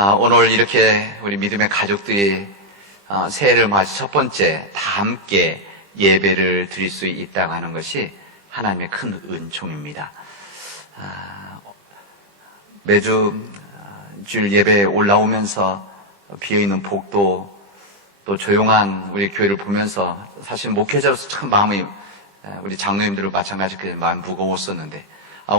오늘 이렇게 우리 믿음의 가족들이 새해를 맞이 첫 번째 다 함께 예배를 드릴 수 있다고 하는 것이 하나님의 큰 은총입니다. 매주 주일 예배에 올라오면서 비어있는 복도 또 조용한 우리 교회를 보면서 사실 목회자로서 참 마음이 우리 장로님들도 마찬가지로 마음이 무거웠었는데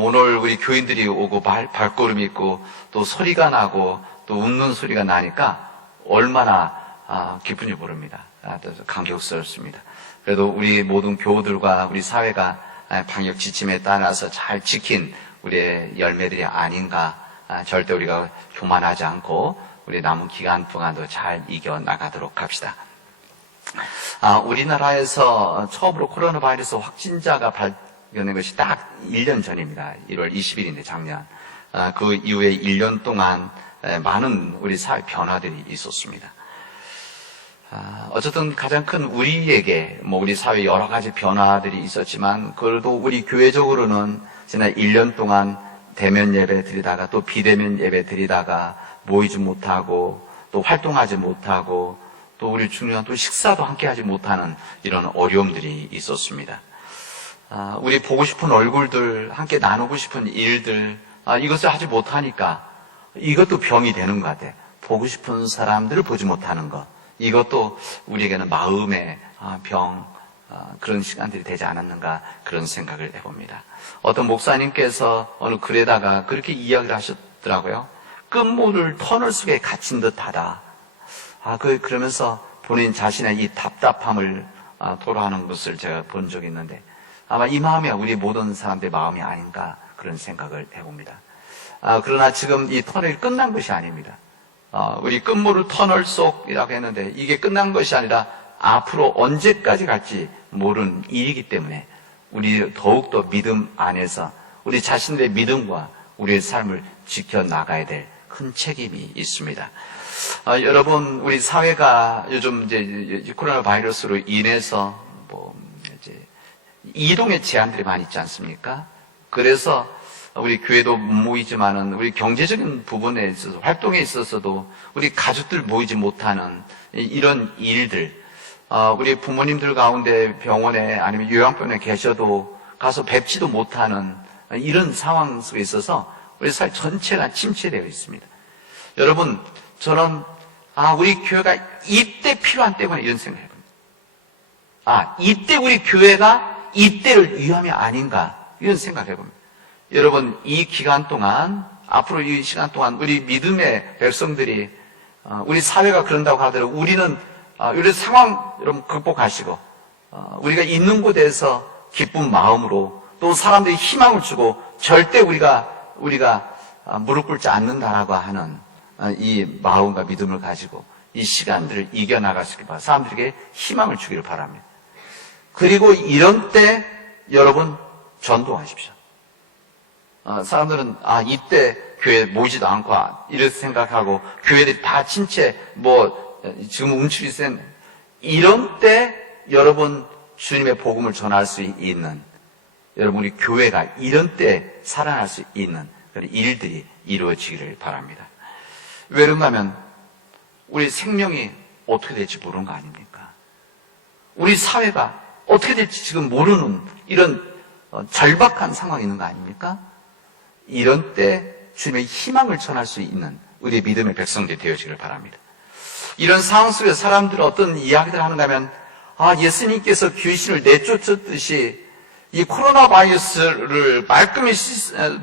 오늘 우리 교인들이 오고 발걸음이 있고 또 소리가 나고 또 웃는 소리가 나니까 얼마나 기쁜지 모릅니다. 감격스럽습니다. 그래도 우리 모든 교우들과 우리 사회가 방역 지침에 따라서 잘 지킨 우리의 열매들이 아닌가. 절대 우리가 교만하지 않고 우리 남은 기간 동안도 잘 이겨나가도록 합시다. 우리나라에서 처음으로 코로나 바이러스 확진자가 발견된 것이 딱 1년 전입니다. 1월 20일인데 작년. 그 이후에 1년 동안 많은 우리 사회 변화들이 있었습니다. 어쨌든 가장 큰 우리에게 우리 사회 여러 가지 변화들이 있었지만 그래도 우리 교회적으로는 지난 1년 동안 대면 예배 드리다가 또 비대면 예배 드리다가 모이지 못하고 또 활동하지 못하고 또 우리 중요한 또 식사도 함께 하지 못하는 이런 어려움들이 있었습니다. 우리 보고 싶은 얼굴들, 함께 나누고 싶은 일들, 이것을 하지 못하니까 이것도 병이 되는 것 같아요. 보고 싶은 사람들을 보지 못하는 것. 이것도 우리에게는 마음의 병, 그런 시간들이 되지 않았는가 그런 생각을 해봅니다. 어떤 목사님께서 어느 글에다가 그렇게 이야기를 하셨더라고요. 끝물을 터널 속에 갇힌 듯하다. 그러면서 본인 자신의 이 답답함을 토로하는 것을 제가 본 적이 있는데 아마 이 마음이 우리 모든 사람들의 마음이 아닌가 그런 생각을 해봅니다. 그러나 지금 이 터널이 끝난 것이 아닙니다. 우리 끝물을 터널 속이라고 했는데 이게 끝난 것이 아니라 앞으로 언제까지 갈지 모르는 일이기 때문에 우리 더욱더 믿음 안에서 우리 자신들의 믿음과 우리의 삶을 지켜나가야 될 큰 책임이 있습니다. 여러분, 우리 사회가 요즘 이제 코로나 바이러스로 인해서 이동의 제한들이 많이 있지 않습니까? 그래서 우리 교회도 모이지만은 우리 경제적인 부분에 있어서 활동에 있어서도 우리 가족들 모이지 못하는 이런 일들, 우리 부모님들 가운데 병원에 아니면 요양병원에 계셔도 가서 뵙지도 못하는 이런 상황 속에 있어서 우리 사회 전체가 침체되어 있습니다. 여러분, 저는 우리 교회가 이때 필요한 때문에 이런 생각을 해봅니다. 이때 우리 교회가 이때를 위함이 아닌가 이런 생각을 해봅니다. 여러분, 이 기간 동안 앞으로 이 시간 동안 우리 믿음의 백성들이 우리 사회가 그런다고 하더라도 우리는 우리 상황 여러분 극복하시고 우리가 있는 곳에서 기쁜 마음으로 또 사람들이 희망을 주고 절대 우리가 무릎 꿇지 않는다라고 하는 이 마음과 믿음을 가지고 이 시간들을 이겨나갈 수 있게 바랍니다. 사람들에게 희망을 주기를 바랍니다. 그리고 이런 때 여러분 전도하십시오. 사람들은 이때 교회 모이지도 않고 이렇게 생각하고 교회들이 다 침체 지금 움츠리 센 이런 때 여러분 주님의 복음을 전할 수 있는 여러분 우리 교회가 이런 때 살아날 수 있는 그런 일들이 이루어지기를 바랍니다. 왜 그런가면 우리 생명이 어떻게 될지 모르는 거 아닙니까? 우리 사회가 어떻게 될지 지금 모르는 이런 절박한 상황이 있는 거 아닙니까? 이런 때 주님의 희망을 전할 수 있는 우리 믿음의 백성들이 되어지기를 바랍니다. 이런 상황 속에서 사람들은 어떤 이야기를 하는가 하면 예수님께서 귀신을 내쫓았듯이 이 코로나 바이러스를 말끔히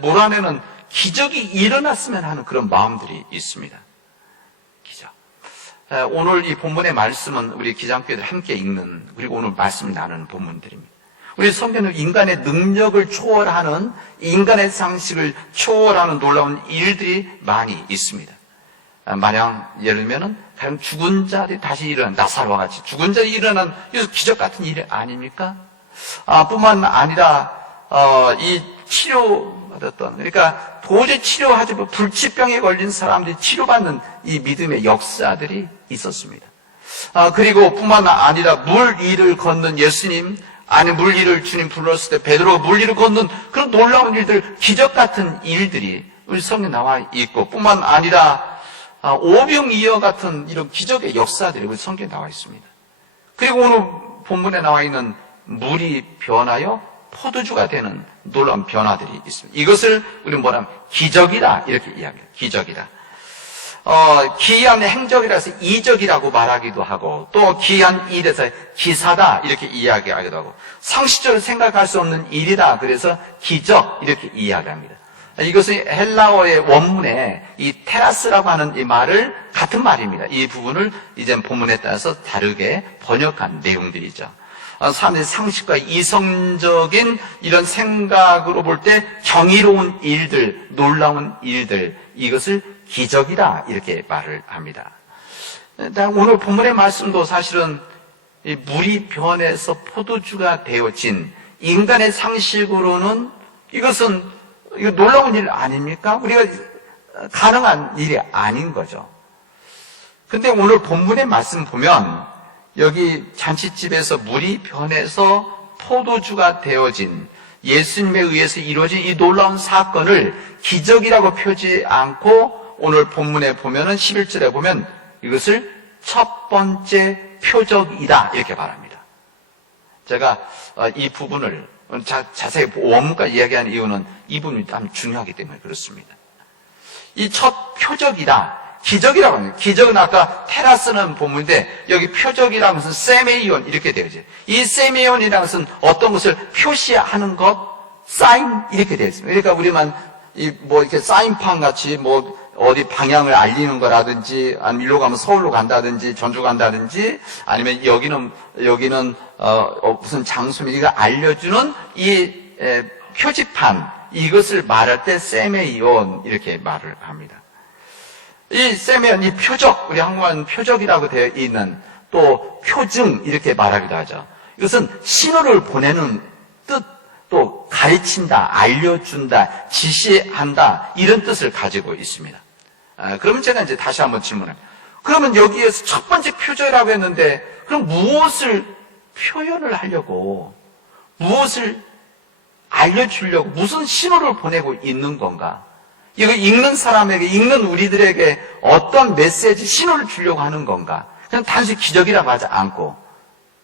몰아내는 기적이 일어났으면 하는 그런 마음들이 있습니다. 기적. 오늘 이 본문의 말씀은 우리 기장교회들 함께 읽는 그리고 오늘 말씀을 나누는 본문들입니다. 우리 성경은 인간의 능력을 초월하는 인간의 상식을 초월하는 놀라운 일들이 많이 있습니다. 마냥 예를 들면은 가령 죽은 자들이 다시 일어난 나사로와 같이 죽은 자들이 일어난 이것은 기적 같은 일 아닙니까? 뿐만 아니라 이 치료받았던 그러니까 도저히 치료하지 못 불치병에 걸린 사람들이 치료받는 이 믿음의 역사들이 있었습니다. 그리고 뿐만 아니라 물 위를 걷는 예수님 아니 물 위를 주님 불렀을 때 베드로가 물 위를 걷는 그런 놀라운 일들 기적 같은 일들이 우리 성경에 나와 있고 뿐만 아니라 오병이어 같은 이런 기적의 역사들이 우리 성경에 나와 있습니다. 그리고 오늘 본문에 나와 있는 물이 변하여 포도주가 되는 놀라운 변화들이 있습니다. 이것을 우리는 뭐냐면 기적이다 이렇게 이야기해요. 기적이다. 기이한 행적이라 해서 이적이라고 말하기도 하고, 또 기이한 일에서 기사다 이렇게 이야기하기도 하고, 상식적으로 생각할 수 없는 일이다 그래서 기적 이렇게 이야기합니다. 이것은 헬라어의 원문에 이 테라스라고 하는 이 말을 같은 말입니다. 이 부분을 이제 본문에 따라서 다르게 번역한 내용들이죠. 사람들의 상식과 이성적인 이런 생각으로 볼 때 경이로운 일들, 놀라운 일들, 이것을 기적이다 이렇게 말을 합니다. 오늘 본문의 말씀도 사실은 물이 변해서 포도주가 되어진 인간의 상식으로는 이것은 이거 놀라운 일 아닙니까? 우리가 가능한 일이 아닌 거죠. 근데 오늘 본문의 말씀 보면 여기 잔치집에서 물이 변해서 포도주가 되어진 예수님에 의해서 이루어진 이 놀라운 사건을 기적이라고 표지 않고 오늘 본문에 보면은 11절에 보면 이것을 첫 번째 표적이다 이렇게 말합니다. 제가 이 부분을 자세히 원문까지 이야기하는 이유는 이 부분이 참 중요하기 때문에 그렇습니다. 이 첫 표적이다. 기적이라고 합니다. 기적은 아까 테라스는 본문인데 여기 표적이라는 것은 세메이온 이렇게 되어져. 이 세메이온이라는 것은 어떤 것을 표시하는 것, 사인 이렇게 되어 있습니다. 그러니까 우리만 이렇게 사인판 같이 어디 방향을 알리는 거라든지 아니면 일로 가면 서울로 간다든지 전주 간다든지 아니면 여기는 무슨 장소입니다. 이거 알려주는 이 표지판 이것을 말할 때 세메이온 이렇게 말을 합니다. 이 세메이온 이 표적 우리 한국말은 표적이라고 되어 있는 또 표증 이렇게 말하기도 하죠. 이것은 신호를 보내는 뜻 또 가르친다, 알려준다, 지시한다 이런 뜻을 가지고 있습니다. 그러면 제가 이제 다시 한번 질문합니다. 그러면 여기에서 첫 번째 표적이라고 했는데 그럼 무엇을 표현을 하려고 무엇을 알려주려고 무슨 신호를 보내고 있는 건가? 이거 읽는 사람에게 읽는 우리들에게 어떤 메시지 신호를 주려고 하는 건가? 그냥 단순히 기적이라고 하지 않고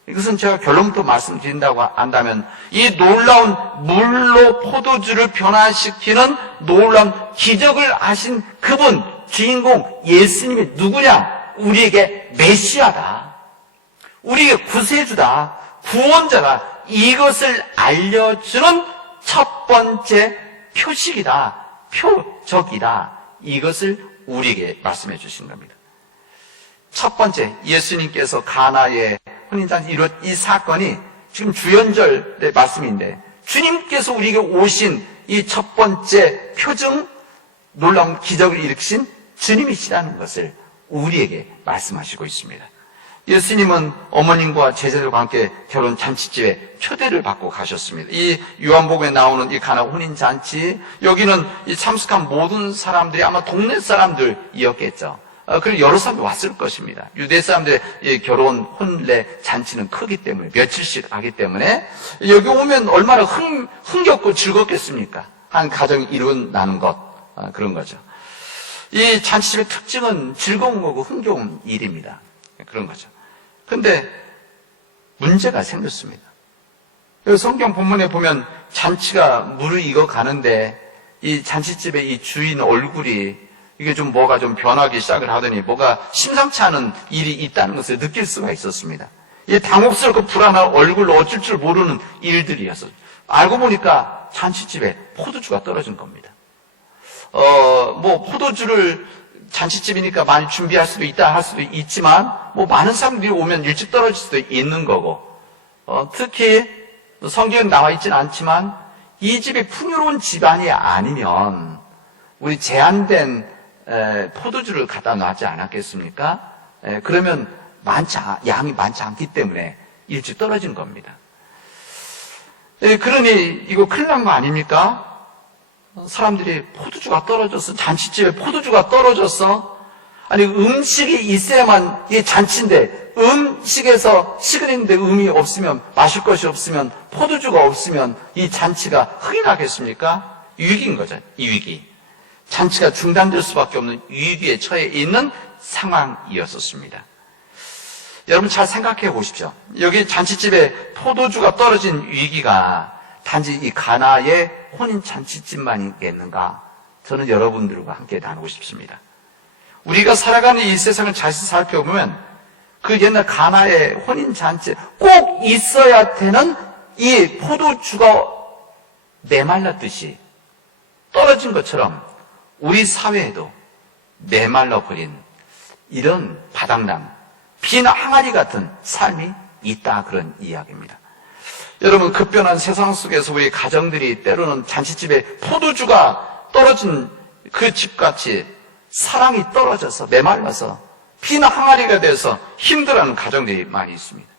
이것은 제가 결론부터 말씀드린다고 한다면 이 놀라운 물로 포도주를 변화시키는 놀라운 기적을 하신 그분 주인공 예수님이 누구냐? 우리에게 메시아다. 우리에게 구세주다. 구원자다. 이것을 알려주는 첫 번째 표식이다. 표적이다. 이것을 우리에게 말씀해 주신 겁니다. 첫 번째 예수님께서 가나의 혼인잔치 이룬 이 사건이 지금 주연절의 말씀인데 주님께서 우리에게 오신 이 첫 번째 표징 놀라운 기적을 일으키신 주님이시라는 것을 우리에게 말씀하시고 있습니다. 예수님은 어머님과 제자들과 함께 결혼 잔치집에 초대를 받고 가셨습니다. 이 요한복음에 나오는 이 가나 혼인잔치 여기는 이 참석한 모든 사람들이 아마 동네 사람들이었겠죠. 그리고 여러 사람이 왔을 것입니다. 유대 사람들의 결혼, 혼례, 잔치는 크기 때문에, 며칠씩 하기 때문에, 여기 오면 얼마나 흥겹고 즐겁겠습니까? 한 가정이 일어나는 것, 그런 거죠. 이 잔치집의 특징은 즐거운 거고 흥겨운 일입니다. 그런 거죠. 근데, 문제가 생겼습니다. 성경 본문에 보면 잔치가 무르익어 가는데, 이 잔치집의 이 주인 얼굴이 이게 좀 뭐가 좀 변하기 시작을 하더니 뭐가 심상치 않은 일이 있다는 것을 느낄 수가 있었습니다. 이 당혹스럽고 불안한 얼굴로 어쩔 줄 모르는 일들이었어요. 알고 보니까 잔치집에 포도주가 떨어진 겁니다. 포도주를 잔치집이니까 많이 준비할 수도 있다 할 수도 있지만 많은 사람들이 오면 일찍 떨어질 수도 있는 거고 특히 성경에 나와 있지는 않지만 이 집이 풍요로운 집안이 아니면 우리 제한된 포도주를 갖다 놨지 않았겠습니까? 그러면 양이 많지 않기 때문에 일찍 떨어진 겁니다. 그러니 이거 큰일 난 거 아닙니까? 사람들이 포도주가 떨어졌어. 잔치집에 포도주가 떨어졌어. 아니 음식이 있어야만 이게 잔치인데 음식에서 식은인데 음이 없으면 마실 것이 없으면 포도주가 없으면 이 잔치가 흙이 나겠습니까? 위기인 거죠. 이 위기. 잔치가 중단될 수밖에 없는 위기에 처해 있는 상황이었었습니다. 여러분 잘 생각해 보십시오. 여기 잔치집에 포도주가 떨어진 위기가 단지 이 가나의 혼인 잔치집만이겠는가? 저는 여러분들과 함께 나누고 싶습니다. 우리가 살아가는 이 세상을 잘 살펴보면 그 옛날 가나의 혼인 잔치 꼭 있어야 되는 이 포도주가 메말랐듯이 떨어진 것처럼 우리 사회에도 메말라 버린 이런 바닥남, 빈 항아리 같은 삶이 있다, 그런 이야기입니다. 여러분, 급변한 세상 속에서 우리 가정들이 때로는 잔치집에 포도주가 떨어진 그 집같이 사랑이 떨어져서 메말라서 빈 항아리가 돼서 힘들어하는 가정들이 많이 있습니다.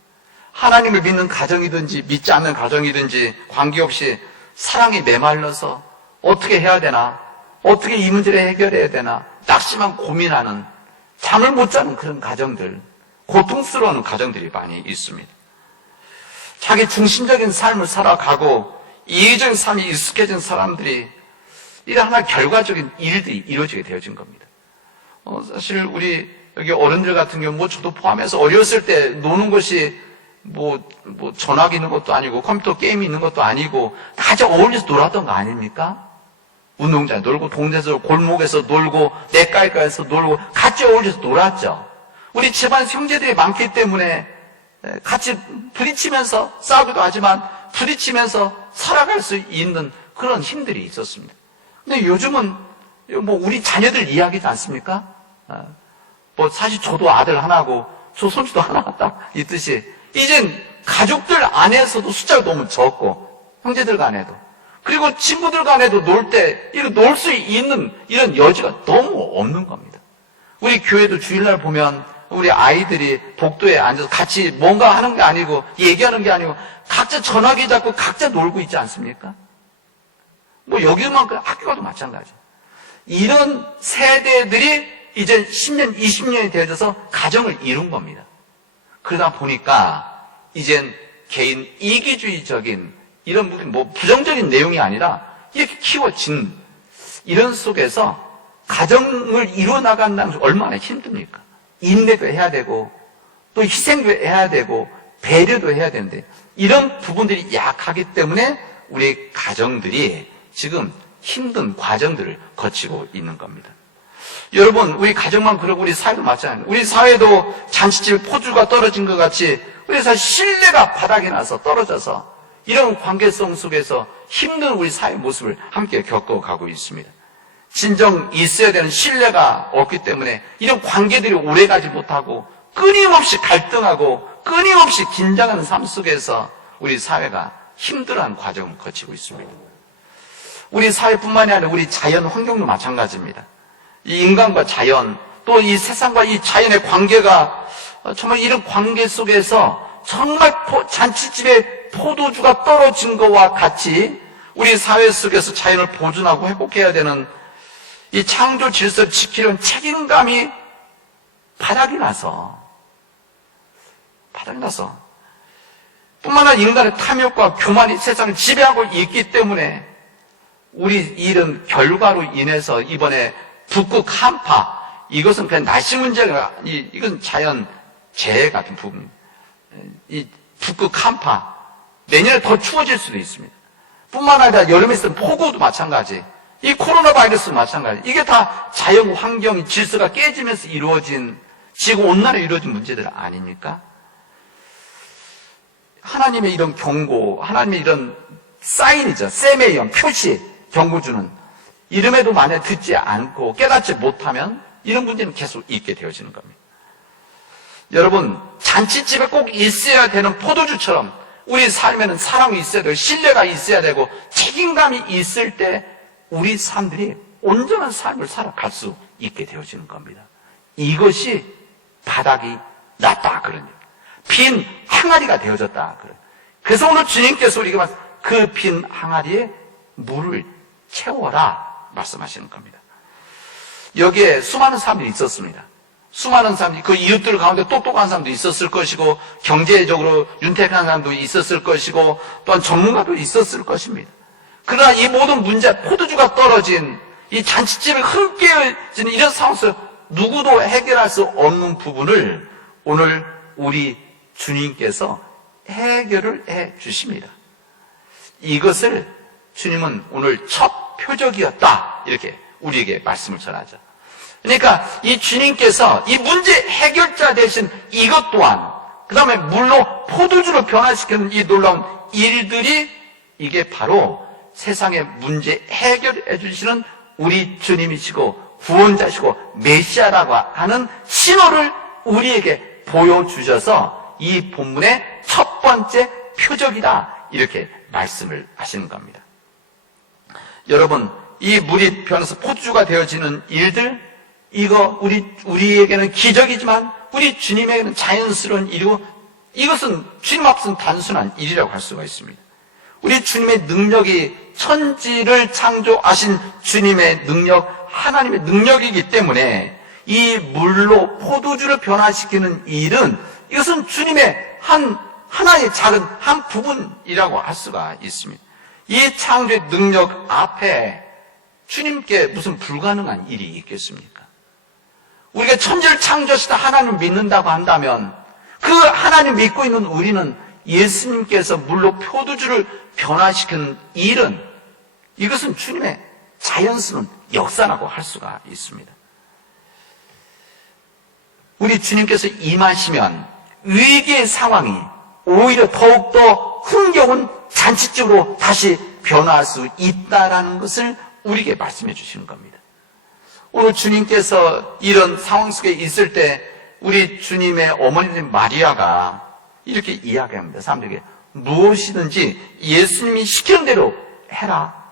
하나님을 믿는 가정이든지 믿지 않는 가정이든지 관계없이 사랑이 메말라서 어떻게 해야 되나, 어떻게 이 문제를 해결해야 되나 낙심한 고민하는, 잠을 못 자는 그런 가정들, 고통스러운 가정들이 많이 있습니다. 자기 중심적인 삶을 살아가고 이기적인 삶이 익숙해진 사람들이 이런 하나 결과적인 일들이 이루어지게 되어진 겁니다. 사실 우리 여기 어른들 같은 경우 뭐 저도 포함해서 어렸을 때 노는 것이 뭐 전화기 있는 것도 아니고 컴퓨터 게임이 있는 것도 아니고 같이 어울려서 놀았던 거 아닙니까? 운동장에 놀고 동네에서 골목에서 놀고 냇가에서 놀고 같이 어울려서 놀았죠. 우리 집안 형제들이 많기 때문에 같이 부딪히면서 싸우기도 하지만 부딪히면서 살아갈 수 있는 그런 힘들이 있었습니다. 근데 요즘은 뭐 우리 자녀들 이야기지 않습니까? 뭐 사실 저도 아들 하나고 저 손주도 하나 딱 있듯이 이젠 가족들 안에서도 숫자가 너무 적고 형제들 간에도 그리고 친구들 간에도 놀 때 놀 수 있는 이런 여지가 너무 없는 겁니다. 우리 교회도 주일날 보면 우리 아이들이 복도에 앉아서 같이 뭔가 하는 게 아니고 얘기하는 게 아니고 각자 전화기 잡고 각자 놀고 있지 않습니까? 뭐 여기만큼 학교가도 마찬가지. 이런 세대들이 이제 10년, 20년이 되어져서 가정을 이룬 겁니다. 그러다 보니까 이젠 개인 이기주의적인 이런 뭐 부정적인 내용이 아니라 이렇게 키워진 이런 속에서 가정을 이루어 나간다는 것이 얼마나 힘듭니까? 인내도 해야 되고 또 희생도 해야 되고 배려도 해야 되는데 이런 부분들이 약하기 때문에 우리 가정들이 지금 힘든 과정들을 거치고 있는 겁니다. 여러분, 우리 가정만 그러고 우리 사회도 마찬가지입니다. 우리 사회도 잔치집에 포주가 떨어진 것 같이 우리 사회 신뢰가 바닥이 나서 떨어져서 이런 관계성 속에서 힘든 우리 사회 모습을 함께 겪어가고 있습니다. 진정 있어야 되는 신뢰가 없기 때문에 이런 관계들이 오래가지 못하고 끊임없이 갈등하고 끊임없이 긴장하는 삶 속에서 우리 사회가 힘들어하는 과정을 거치고 있습니다. 우리 사회뿐만이 아니라 우리 자연 환경도 마찬가지입니다. 이 인간과 자연, 또 이 세상과 이 자연의 관계가 정말 이런 관계 속에서 정말 잔치집에 포도주가 떨어진 것과 같이 우리 사회 속에서 자연을 보존하고 회복해야 되는 이 창조 질서를 지키려는 책임감이 바닥이 나서 뿐만 아니라 인간의 탐욕과 교만이 세상을 지배하고 있기 때문에 우리 이런 결과로 인해서 이번에 북극 한파, 이것은 그냥 날씨 문제가 아니라 이건 자연 재해 같은 부분입니다. 이 북극 한파, 내년에 더 추워질 수도 있습니다. 뿐만 아니라 여름에 있으면 폭우도 마찬가지, 이 코로나 바이러스도 마찬가지. 이게 다 자연 환경 질서가 깨지면서 이루어진, 지구온난화로 이루어진 문제들 아닙니까? 하나님의 이런 경고, 하나님의 이런 사인이죠. 세메이언, 표시, 경고주는 이름에도 만약 듣지 않고 깨닫지 못하면 이런 문제는 계속 있게 되어지는 겁니다. 여러분, 잔치집에 꼭 있어야 되는 포도주처럼 우리 삶에는 사랑이 있어야 되고 신뢰가 있어야 되고 책임감이 있을 때 우리 사람들이 온전한 삶을 살아갈 수 있게 되어지는 겁니다. 이것이 바닥이 났다 그러니 빈 항아리가 되어졌다 그래. 그래서 오늘 주님께서 우리가 말씀 그 빈 항아리에 물을 채워라 말씀하시는 겁니다. 여기에 수많은 사람들이 있었습니다. 수많은 사람들이 그 이웃들 가운데 똑똑한 사람도 있었을 것이고 경제적으로 윤택한 사람도 있었을 것이고 또한 전문가도 있었을 것입니다. 그러나 이 모든 문제, 포도주가 떨어진 이 잔치집에 흠깨어지는 이런 상황에서 누구도 해결할 수 없는 부분을 오늘 우리 주님께서 해결을 해 주십니다. 이것을 주님은 오늘 첫 표적이었다, 이렇게 우리에게 말씀을 전하죠. 그러니까 이 주님께서 이 문제 해결자 되신 이것 또한, 그 다음에 물로 포도주로 변화시키는 이 놀라운 일들이, 이게 바로 세상의 문제 해결해 주시는 우리 주님이시고 구원자시고 메시아라고 하는 신호를 우리에게 보여주셔서 이 본문의 첫 번째 표적이다, 이렇게 말씀을 하시는 겁니다. 여러분, 이 물이 변해서 포도주가 되어지는 일들, 이거 우리에게는 기적이지만 우리 주님에게는 자연스러운 일이고, 이것은 주님 앞에서는 단순한 일이라고 할 수가 있습니다. 우리 주님의 능력이, 천지를 창조하신 주님의 능력, 하나님의 능력이기 때문에 이 물로 포도주를 변화시키는 일은, 이것은 주님의 하나의 작은 한 부분이라고 할 수가 있습니다. 이 창조의 능력 앞에 주님께 무슨 불가능한 일이 있겠습니까? 우리가 천지를 창조하시다 하나님을 믿는다고 한다면, 그 하나님 믿고 있는 우리는 예수님께서 물로 포도주를 변화시키는 일은, 이것은 주님의 자연스러운 역사라고 할 수가 있습니다. 우리 주님께서 임하시면 위기의 상황이 오히려 더욱더 흥겨운 잔치집으로 다시 변화할 수 있다라는 것을 우리에게 말씀해 주시는 겁니다. 오늘 주님께서 이런 상황 속에 있을 때 우리 주님의 어머니인 마리아가 이렇게 이야기합니다. 사람들에게 무엇이든지 예수님이 시키는 대로 해라,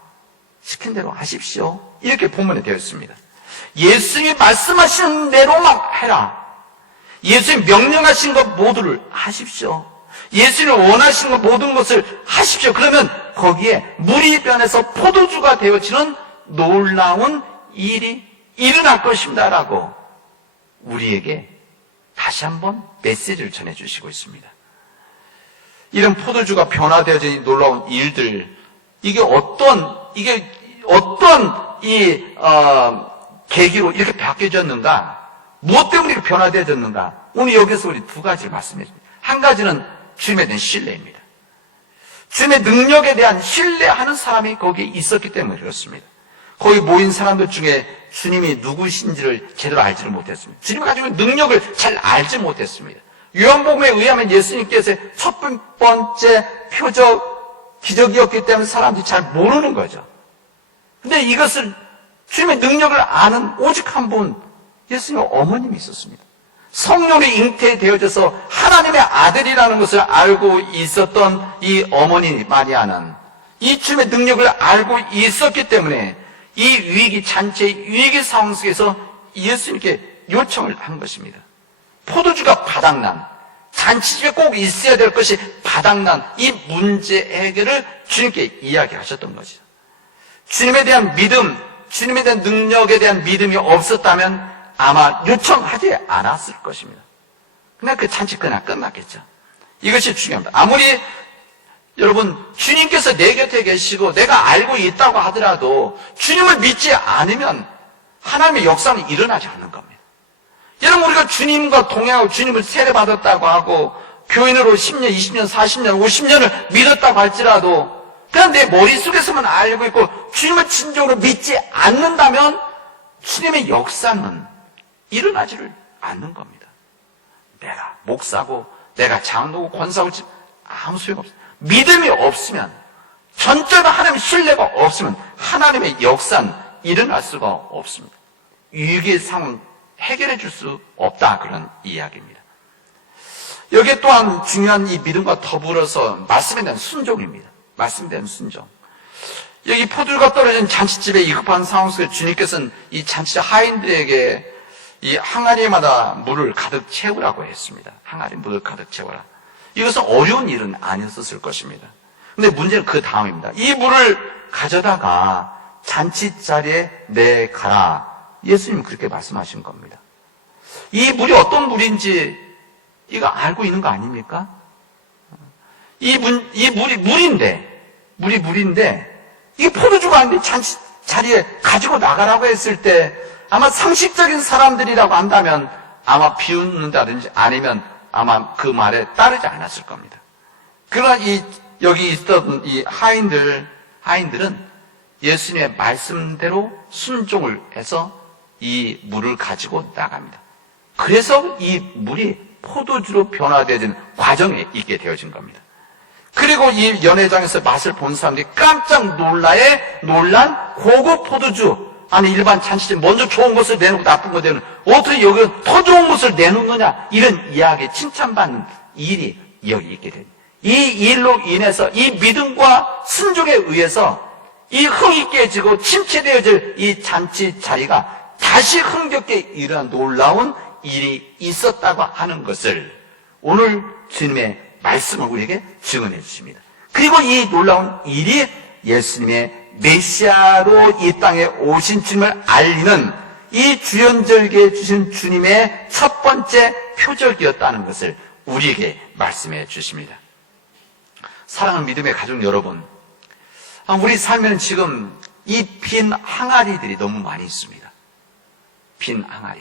시킨 대로 하십시오, 이렇게 본문에 되어 있습니다. 예수님이 말씀하시는 대로만 해라, 예수님이 명령하신 것 모두를 하십시오, 예수님이 원하시는 것 모든 것을 하십시오. 그러면 거기에 물이 변해서 포도주가 되어지는 놀라운 일이 일어날 것입니다라고 우리에게 다시 한번 메시지를 전해주시고 있습니다. 이런 포도주가 변화되어진 놀라운 일들, 이게 어떤 계기로 이렇게 바뀌어졌는가, 무엇 때문에 이렇게 변화되어졌는가, 오늘 여기서 우리 두 가지를 말씀해 줍니다. 한 가지는 주님에 대한 신뢰입니다. 주님의 능력에 대한 신뢰하는 사람이 거기에 있었기 때문에 그렇습니다. 거기 모인 사람들 중에 주님이 누구신지를 제대로 알지를 못했습니다. 주님이 가지고 있는 능력을 잘 알지 못했습니다. 요한복음에 의하면 예수님께서의 첫 번째 표적, 기적이었기 때문에 사람들이 잘 모르는 거죠. 근데 이것을, 주님의 능력을 아는 오직 한 분, 예수님의 어머님이 있었습니다. 성령이 잉태되어져서 하나님의 아들이라는 것을 알고 있었던 이 어머니 마리아는 이 주님의 능력을 알고 있었기 때문에 이 위기, 잔치의 위기 상황 속에서 예수님께 요청을 한 것입니다. 포도주가 바닥난, 잔치집에 꼭 있어야 될 것이 바닥난 이 문제 해결을 주님께 이야기하셨던 거죠. 주님에 대한 믿음, 주님에 대한 능력에 대한 믿음이 없었다면 아마 요청하지 않았을 것입니다. 그냥 그 잔치 그냥 끝났겠죠. 이것이 중요합니다. 아무리 여러분 주님께서 내 곁에 계시고 내가 알고 있다고 하더라도 주님을 믿지 않으면 하나님의 역사는 일어나지 않는 겁니다. 여러분, 우리가 주님과 동행하고 주님을 세례받았다고 하고 교인으로 10년, 20년, 40년, 50년을 믿었다고 할지라도 그냥 내 머릿속에서만 알고 있고 주님을 진정으로 믿지 않는다면 주님의 역사는 일어나지를 않는 겁니다. 내가 목사고 내가 장로고 권사고 아무 소용없어요. 믿음이 없으면, 전적으로 하나님의 신뢰가 없으면 하나님의 역사는 일어날 수가 없습니다. 위기의 상황 해결해 줄 수 없다, 그런 이야기입니다. 여기에 또한 중요한 이 믿음과 더불어서 말씀에 대한 순종입니다. 말씀에 대한 순종. 여기 포도주가 떨어진 잔치집에 위급한 상황 속에 주님께서는 이 잔치집 하인들에게 이 항아리마다 물을 가득 채우라고 했습니다. 항아리 물을 가득 채워라. 이것은 어려운 일은 아니었을 것입니다. 근데 문제는 그 다음입니다. 이 물을 가져다가 잔치 자리에 내가라. 예수님은 그렇게 말씀하신 겁니다. 이 물이 어떤 물인지 이거 알고 있는 거 아닙니까? 물이 물인데 이게 포도주가 아닌데 자리에 가지고 나가라고 했을 때 아마 상식적인 사람들이라고 한다면 아마 비웃는다든지 아니면 아마 그 말에 따르지 않았을 겁니다. 그러나 여기 있던 이 하인들은 예수님의 말씀대로 순종을 해서 이 물을 가지고 나갑니다. 그래서 이 물이 포도주로 변화되어지는 과정에 있게 되어진 겁니다. 그리고 이 연회장에서 맛을 본 사람들이 깜짝 놀란 고급 포도주, 아니 일반 잔치집 먼저 좋은 것을 내놓고 나쁜 거 내는, 어떻게 여기 더 좋은 것을 내놓느냐, 이런 이야기에 칭찬받는 일이 여기 있게 됩니다. 이 일로 인해서 이 믿음과 순종에 의해서 이 흥이 깨지고 침체되어질 이 잔치 자리가 다시 흥겹게 일어난 놀라운 일이 있었다고 하는 것을 오늘 주님의 말씀을 우리에게 증언해 주십니다. 그리고 이 놀라운 일이 예수님의 메시아로 이 땅에 오신 주님을 알리는 이 주연절기에 주신 주님의 첫 번째 표적이었다는 것을 우리에게 말씀해 주십니다. 사랑하는 믿음의 가족 여러분, 우리 삶에는 지금 이 빈 항아리들이 너무 많이 있습니다. 빈 항아리.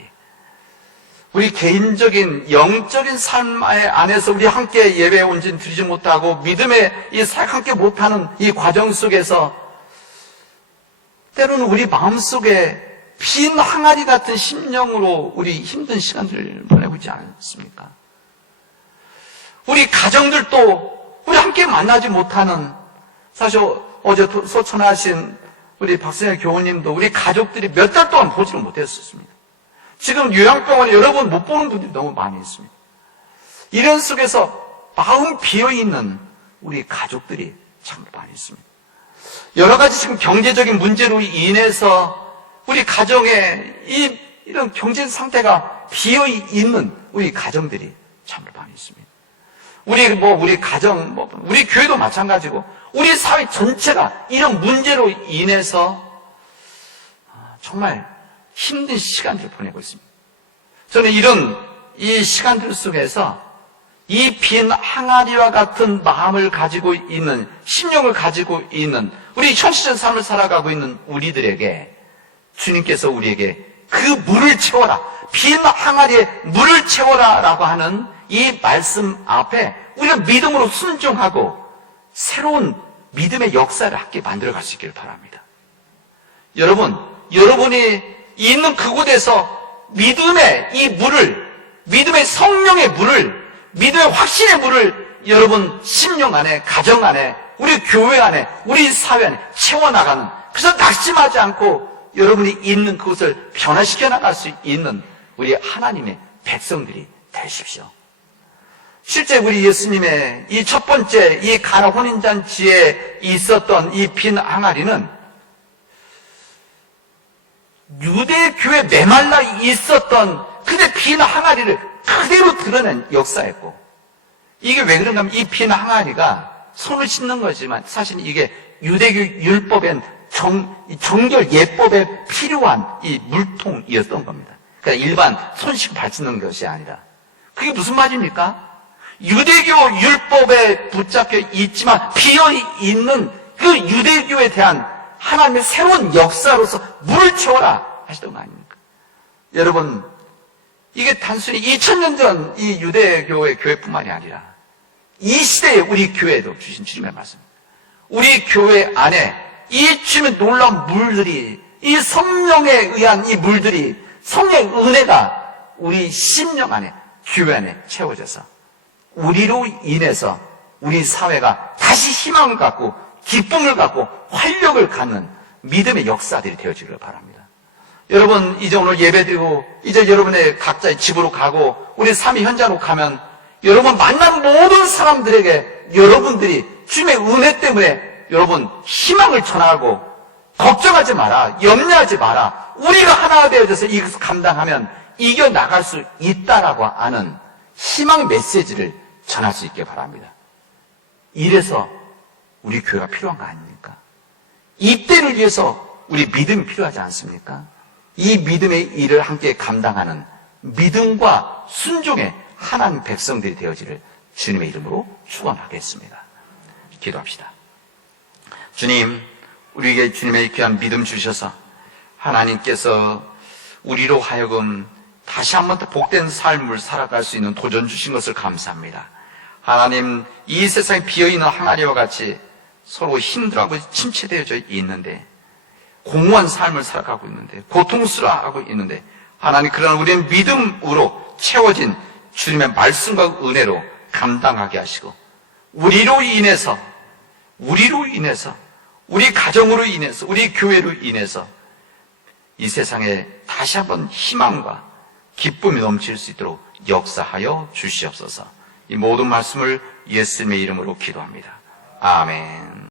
우리 개인적인 영적인 삶 안에서 우리 함께 예배에 온진 드리지 못하고 믿음에 함께 못하는 이 과정 속에서 때로는 우리 마음속에 빈 항아리 같은 심령으로 우리 힘든 시간들을 보내고 있지 않습니까? 우리 가정들도 우리 함께 만나지 못하는, 사실 어제 소천하신 우리 박선영 교우님도 우리 가족들이 몇 달 동안 보지를 못했었습니다. 지금 요양병원에 여러분 못 보는 분들이 너무 많이 있습니다. 이런 속에서 마음 비어있는 우리 가족들이 참 많이 있습니다. 여러 가지 지금 경제적인 문제로 인해서 우리 가정에 이런 경제 상태가 비어있는 우리 가정들이 참 많이 있습니다. 우리 가정, 우리 교회도 마찬가지고 우리 사회 전체가 이런 문제로 인해서 정말 힘든 시간들을 보내고 있습니다. 저는 이 시간들 속에서 이 빈 항아리와 같은 마음을 가지고 있는, 심령을 가지고 있는, 우리 현실적 삶을 살아가고 있는 우리들에게 주님께서 우리에게 그 물을 채워라, 빈 항아리에 물을 채워라 라고 하는 이 말씀 앞에 우리가 믿음으로 순종하고 새로운 믿음의 역사를 함께 만들어갈 수 있기를 바랍니다. 여러분이 있는 그곳에서 믿음의 이 물을, 믿음의 성령의 물을, 믿음의 확신의 물을 여러분 심령 안에, 가정 안에, 우리 교회 안에, 우리 사회 안에 채워나가는, 그래서 낙심하지 않고 여러분이 있는 그곳을 변화시켜 나갈 수 있는 우리 하나님의 백성들이 되십시오. 실제 우리 예수님의 이 첫 번째 이 가나 혼인잔치에 있었던 이 빈 항아리는 유대교에 메말라 있었던 근데 빈 항아리를 그대로 드러낸 역사였고, 이게 왜 그런가 하면 이 빈 항아리가 손을 씻는 거지만 사실 이게 유대교 율법엔 정결 예법에 필요한 이 물통이었던 겁니다. 그러니까 일반 손 씻고 발 씻는 것이 아니라. 그게 무슨 말입니까? 유대교 율법에 붙잡혀 있지만 비어있는 그 유대교에 대한 하나님의 새로운 역사로서 물을 채워라 하시던 거 아닙니까? 여러분, 이게 단순히 2000년 전 이 유대교의 교회뿐만이 아니라 이 시대에 우리 교회도 주신 주님의 말씀입니다. 우리 교회 안에 이 주님의 놀라운 물들이, 이 성령에 의한 이 물들이, 성령의 은혜가 우리 심령 안에, 교회 안에 채워져서 우리로 인해서 우리 사회가 다시 희망을 갖고 기쁨을 갖고 활력을 갖는 믿음의 역사들이 되어지기를 바랍니다. 여러분, 이제 오늘 예배드리고 이제 여러분의 각자의 집으로 가고 우리 삶의 현장으로 가면 여러분 만난 모든 사람들에게 여러분들이 주님의 은혜 때문에 여러분 희망을 전하고, 걱정하지 마라, 염려하지 마라, 우리가 하나가 되어져서 이것을 감당하면 이겨나갈 수 있다라고 하는 희망 메시지를 전할 수 있게 바랍니다. 이래서 우리 교회가 필요한 거 아닙니까? 이 때를 위해서 우리 믿음이 필요하지 않습니까? 이 믿음의 일을 함께 감당하는 믿음과 순종의 하나님 백성들이 되어지를 주님의 이름으로 축원하겠습니다. 기도합시다. 주님, 우리에게 주님의 귀한 믿음 주셔서 하나님께서 우리로 하여금 다시 한 번 더 복된 삶을 살아갈 수 있는 도전 주신 것을 감사합니다. 하나님, 이 세상에 비어있는 항아리와 같이 서로 힘들어하고 침체되어져 있는데, 공허한 삶을 살아가고 있는데, 고통스러워하고 있는데, 하나님, 그러나 우리는 믿음으로 채워진 주님의 말씀과 은혜로 감당하게 하시고, 우리로 인해서, 우리 가정으로 인해서, 우리 교회로 인해서 이 세상에 다시 한번 희망과 기쁨이 넘칠 수 있도록 역사하여 주시옵소서. 이 모든 말씀을 예수님의 이름으로 기도합니다. 아멘.